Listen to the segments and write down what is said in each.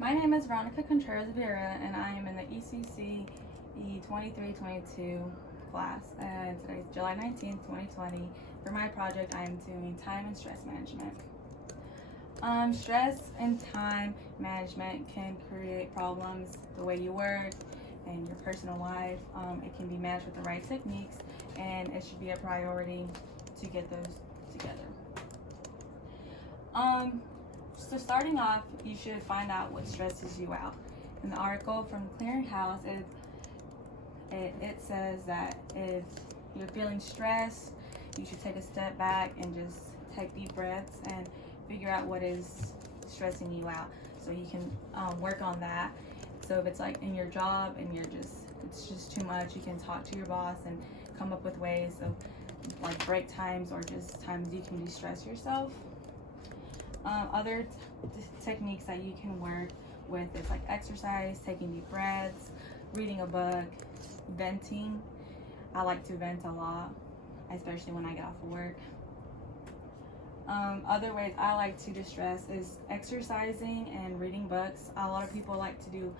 My name is Contreras-rivera, and I am in the ECCE 23-22 class. Today's July 19th, 2020. For my project, I am doing time and stress management. Stress and time management can create problems the way you work and your personal life. It can be managed with the right techniques, and it should be a priority to get those together. So starting off, you should find out what stresses you out. In the article from the Clearinghouse, it says that if you're feeling stressed, you should take a step back and just take deep breaths and figure out what is stressing you out, so you can work on that. So if it's like in your job and it's just too much, you can talk to your boss and come up with ways of like break times or just times you can de-stress yourself. Other techniques that you can work with is like exercise, taking deep breaths, reading a book, venting. I like to vent a lot, especially when I get off of work. Other ways I like to distress is exercising and reading books. A lot of people like to do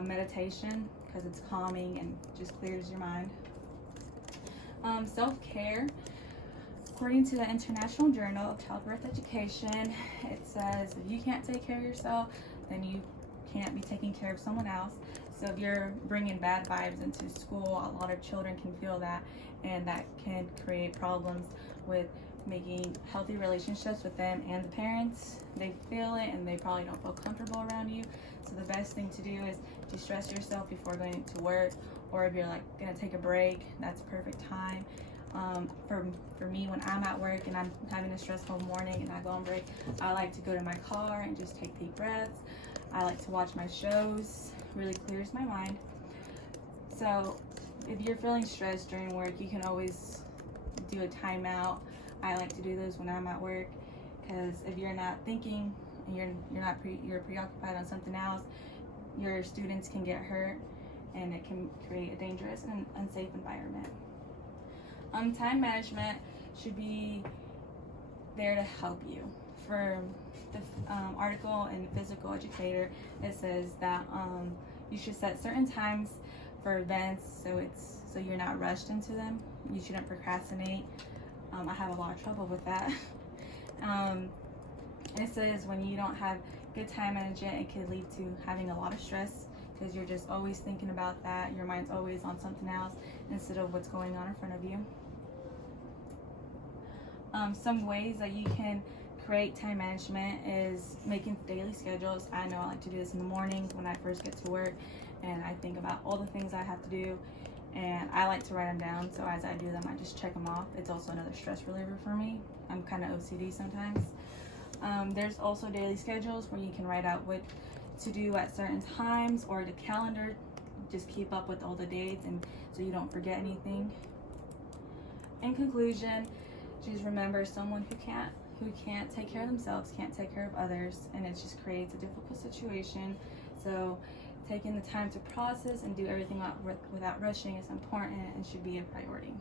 meditation because it's calming and just clears your mind. Self-care. According to the International Journal of Childbirth Education, it says if you can't take care of yourself, then you can't be taking care of someone else. So if you're bringing bad vibes into school, a lot of children can feel that, and that can create problems with making healthy relationships with them and the parents. They feel it and they probably don't feel comfortable around you. So the best thing to do is de-stress yourself before going to work, or if you're like gonna take a break, that's perfect time. For me, when I'm at work and I'm having a stressful morning and I go on break, I like to go to my car and just take deep breaths. I like to watch my shows, really clears my mind. So if you're feeling stressed during work, you can always do a timeout. I like to do those when I'm at work, because if you're not thinking and you're preoccupied on something else, your students can get hurt and it can create a dangerous and unsafe environment. Time management should be there to help you. For the article in Physical Educator, it says that you should set certain times for events so you're not rushed into them. You shouldn't procrastinate. I have a lot of trouble with that. It says when you don't have good time management, it could lead to having a lot of stress, because you're just always thinking about that. Your mind's always on something else instead of what's going on in front of you. Some ways that you can create time management is making daily schedules. I know I like to do this in the mornings when I first get to work, and I think about all the things I have to do, and I like to write them down, so as I do them, I just check them off. It's also another stress reliever for me. I'm kind of OCD sometimes. There's also daily schedules where you can write out what to do at certain times, or the calendar, just keep up with all the dates and so you don't forget anything. In conclusion, just remember, someone who can't take care of themselves can't take care of others, and it just creates a difficult situation. So taking the time to process and do everything without rushing is important and should be a priority.